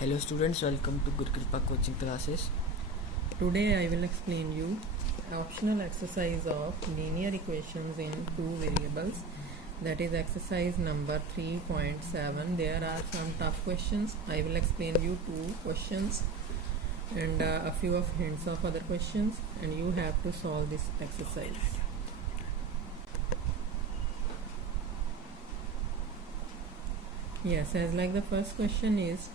Hello students, welcome to Guru Kripa coaching classes. Today I will explain you optional exercise of linear equations in two variables, that is exercise number 3.7. There are some tough questions. I will explain you two questions and a few of hints of other questions, and you have to solve this exercise. Yes, as like the first question is,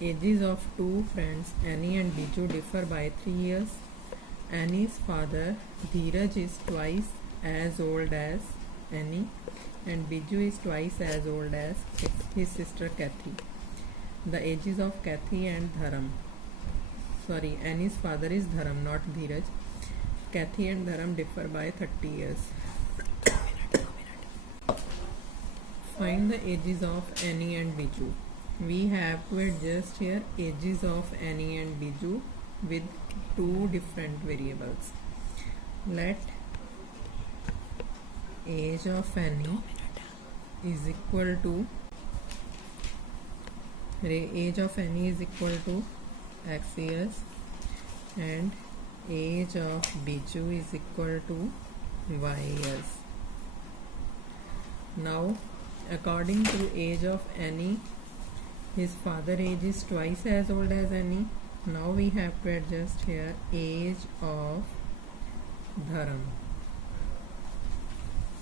ages of two friends Annie and Biju differ by 3 years. Annie's father Dheeraj is twice as old as Annie, and Biju is twice as old as his sister Kathy. The ages of Kathy and Dharam. Sorry, Annie's father is Dharam, not Dheeraj. Kathy and Dharam differ by 30 years. Find the ages of Annie and Biju. We have to adjust here ages of Annie and Biju with two different variables. Let age of Annie is equal to x years, and age of Biju is equal to y years. Now, according to age of Annie, his father age is twice as old as Annie. Now we have to adjust here age of Dharam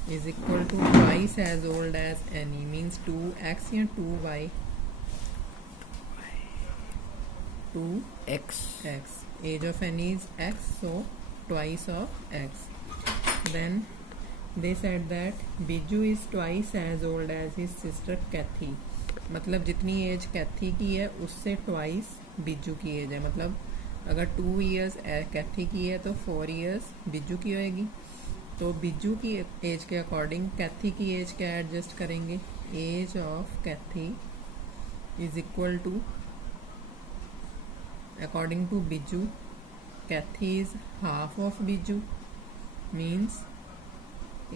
is equal to twice as old as Annie, means 2x and 2y. 2x. Age of Annie is x, so twice of x. Then they said that Biju is twice as old as his sister Kathy. मतलब जितनी as कैथी की है उससे twice बिज्जू की as है. मतलब अगर 2 इयर्स कैथी की है तो 4 इयर्स बिज्जू की होएगी. तो बिज्जू की एज के अकॉर्डिंग कैथी की एज क्या एडजस्ट करेंगे. Age of Kathy is equal to, according to Biju, Kathy is half of Biju, means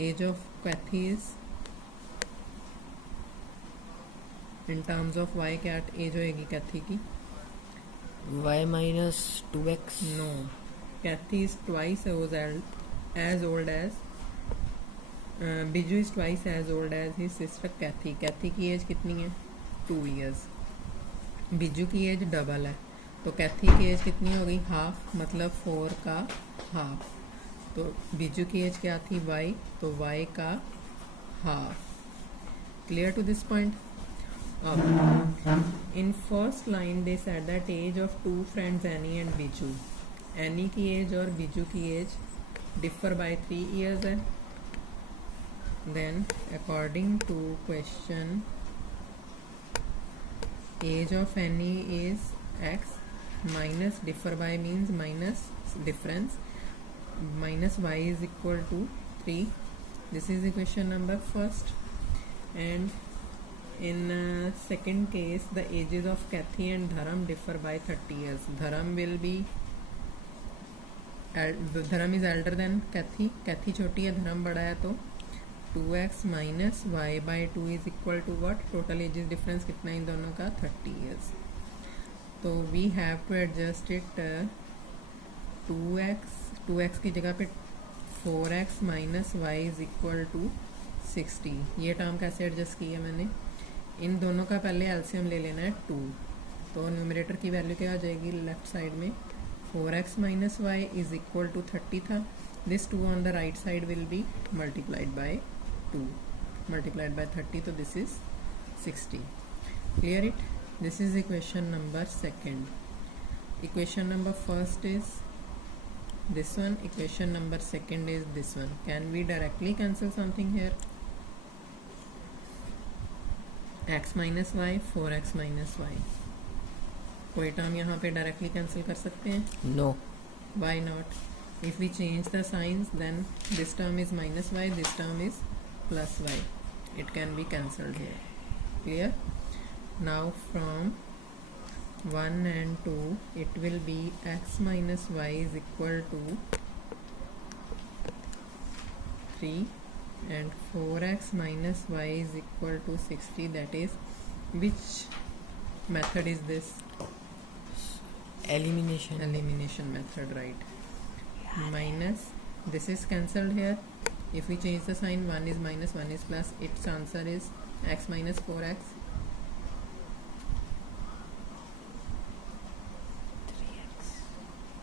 age of Kathy is in terms of y क्या एज होएगी कैथी की. Y minus 2x. No, Kathy is twice as old as Biju is twice as old as his sister Kathy. Kathy की age कितनी है 2 years. Biju की as double है, तो कैथी की एज कितनी हो गई हाफ, मतलब 4 का हाफ. तो बिजू की एज क्या थी y, तो y का half. Clear to this point. In first line they said that age of two friends Annie and Biju. Annie की एज और बिजू की एज differ by 3 years है. Then according to question, age of Annie is x, minus differ by means minus difference, minus y is equal to 3. This is equation number first. And in second case, the ages of Kathy and Dharam differ by 30 years. Dharam is elder than Kathy. Kathy छोटी है, धर्म बड़ा है, तो 2x minus y by 2 is equal to what? Total ages difference कितना इन दोनों का 30 years. तो we have to adjust it 2x की जगह पे 4x minus y is equal to 60. ये टर्म कैसे एडजस्ट की है मैंने. इन दोनों का पहले एलसीएम ले लेना है 2. तो न्यूमरेटर की वैल्यू क्या आ जाएगी लेफ्ट साइड में. 4x minus y is equal to 30 था. This 2 on the right side will be multiplied by 2, multiplied by 30, तो this is 60. Clear it. This is equation number second. Equation number first is this one, equation number second is this one. Can we directly cancel something here? x minus y, 4x minus y. कोई term यहाँ पे directly cancel कर सकते हैं. No. Why not? If we change the signs, then this term is minus y, this term is plus y. It can be cancelled here. Clear? Now from 1 and 2, it will be x minus y is equal to 3, and 4x minus y is equal to 60. That is, which method is this? Elimination method, right? Minus, this is cancelled here. If we change the sign, 1 is minus, 1 is plus, its answer is x minus 4x.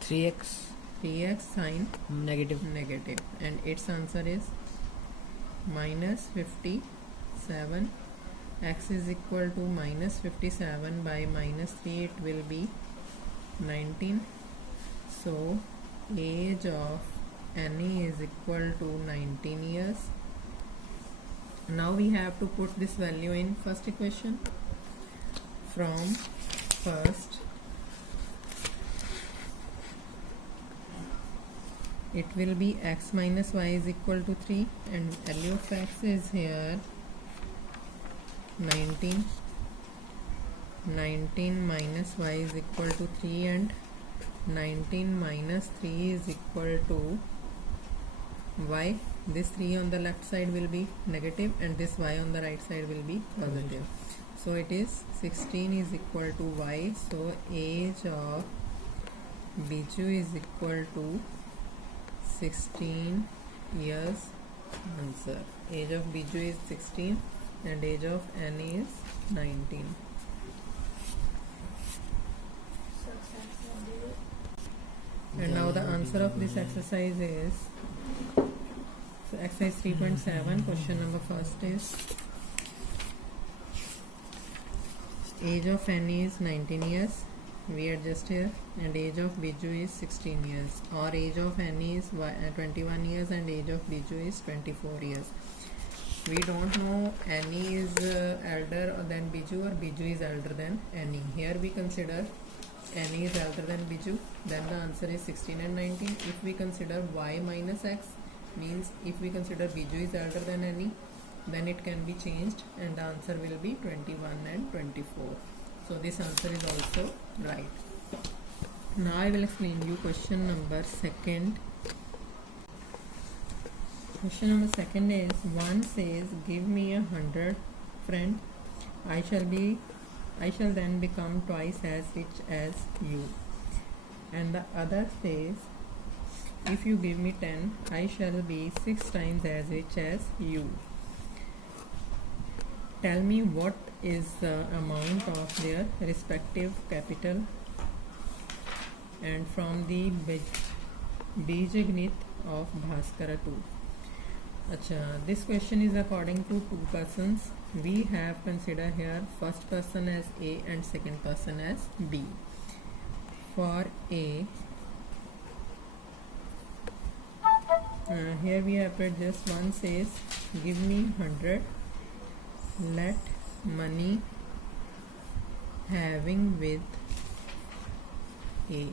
3x sign negative, and its answer is minus 57. X is equal to minus 57 by minus 3, it will be 19. So age of Annie is equal to 19 years. Now we have to put this value in first equation. From first, it will be x minus y is equal to 3, and value of x is here 19. 19 minus y is equal to 3, and 19 minus 3 is equal to y. This 3 on the left side will be negative, and this y on the right side will be positive. So it is 16 is equal to y. So age of Biju is equal to 16 years. Answer. Age of Biju is 16 and age of Annie is 19. And now the answer of this exercise is, so exercise 3.7, question number first is, age of Annie is 19 years, we adjust here, and age of Biju is 16 years, or age of Annie is 21 years and age of Biju is 24 years. We don't know Annie is elder than Biju or Biju is elder than Annie. Here we consider Annie is elder than Biju, then the answer is 16 and 19. If we consider y minus x, means if we consider Biju is elder than Annie, then it can be changed and the answer will be 21 and 24. So this answer is also right. Now I will explain you question number second. Question number second is, one says, give me 100 friend, I shall then become twice as rich as you. And the other says, if you give me 10, I shall be 6 times as rich as you. Tell me what is the amount of their respective capital. And from the Bijaganit of Bhaskara 2. This question is according to two persons. We have considered here first person as A and second person as B. For A, here we have put just one says, give me 100, let money having with A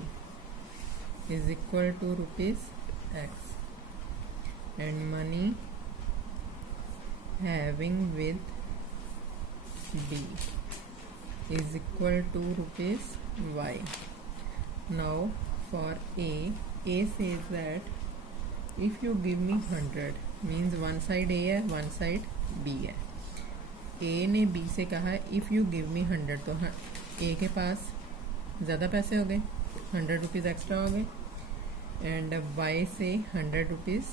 is equal to rupees X, and money having with B is equal to rupees Y. Now for A says that if you give me 100, means one side A है, one side B है. A ने B से कहा if you give me 100, तो A के पास ज़्यादा पैसे हो गए, 100 रुपीज़ एक्स्ट्रा हो गए, एंड Y से 100 रुपीज़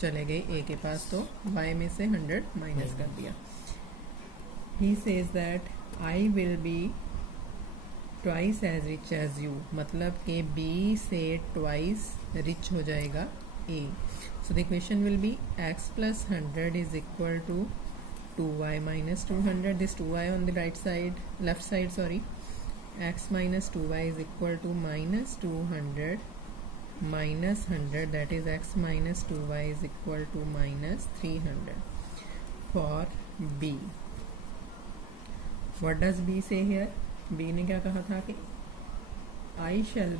चले गए A के पास, तो Y में से 100 माइनस कर दिया. He says that I will be twice as rich as you, मतलब कि B से twice rich हो जाएगा A. So the equation will be x plus 100 is equal to 2y minus 200. This 2y on the right side, left side, sorry. X minus 2y is equal to minus 200 minus 100, that is x minus 2y is equal to minus 300. For B, what does B say here? B ने क्या कहा था कि I shall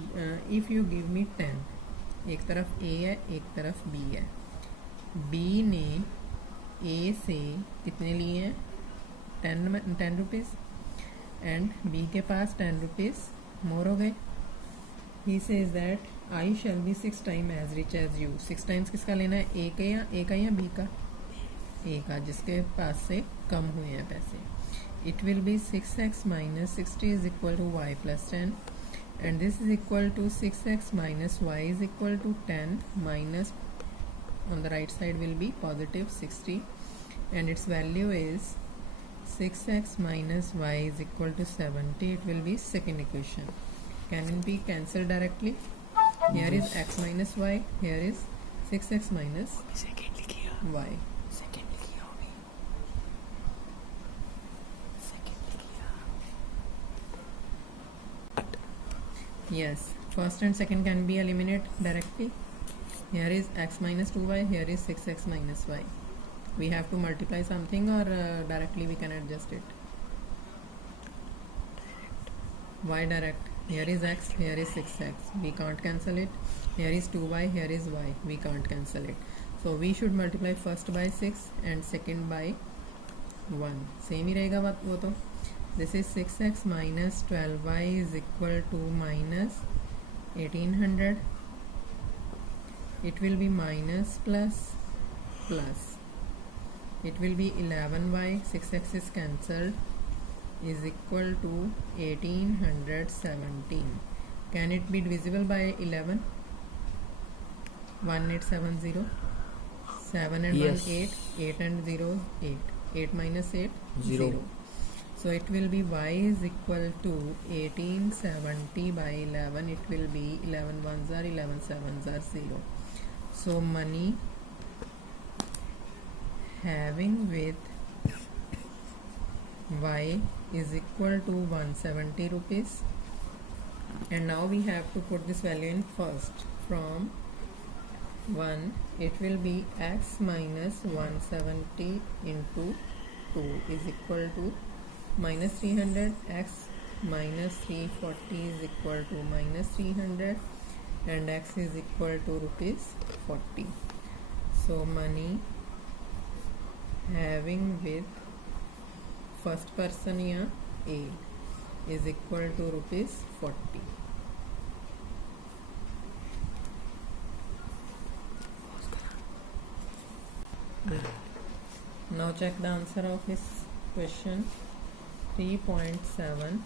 if you give me 10, एक तरफ A है एक तरफ B है. B ने A से कितने लिए हैं? 10 रुपीज़, एंड B के पास 10 रुपीज़ मोर हो गए. He says that I shall be 6 times as rich as you. 6 times किसका लेना है? A का या B का? A का, जिसके पास से कम हुए हैं पैसे. it will be 6x minus 60 is equal to y plus 10, and this is equal to 6x minus y is equal to 10 minus, on the right side will be positive 60, and its value is 6x minus y is equal to 70. It will be second equation. Can it be cancelled directly? Here is x minus y, here is 6x minus y. Yes, first and second can be eliminated directly. Here is x minus 2y, here is 6x minus y. We have to multiply something, or directly we can adjust it. Y direct. Here is x, here is 6x. We can't cancel it. Here is 2y, here is y. We can't cancel it. So we should multiply first by 6 and second by 1. Same ही रहेगा बात वो तो. This is 6x minus 12y is equal to minus 1800. It will be minus plus plus. It will be 11y, 6x is cancelled, is equal to 1817. Can it be divisible by 11? 1870. 7 and Yes. 1 8, 8 and 0 8. 8 minus 8 Zero. 0. So it will be y is equal to 1870 by 11. It will be 11 ones are 11 sevens are 0. So money having with y is equal to 170 rupees, and now we have to put this value in first. From 1 it will be x minus 170 into 2 is equal to minus 300, x minus 340 is equal to minus 300, and x is equal to rupees 40. So money having with first person here A is equal to rupees 40. Now check the answer of his question 3.7.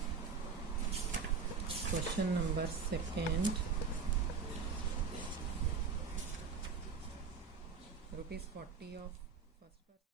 Question number second. Rupees 40 of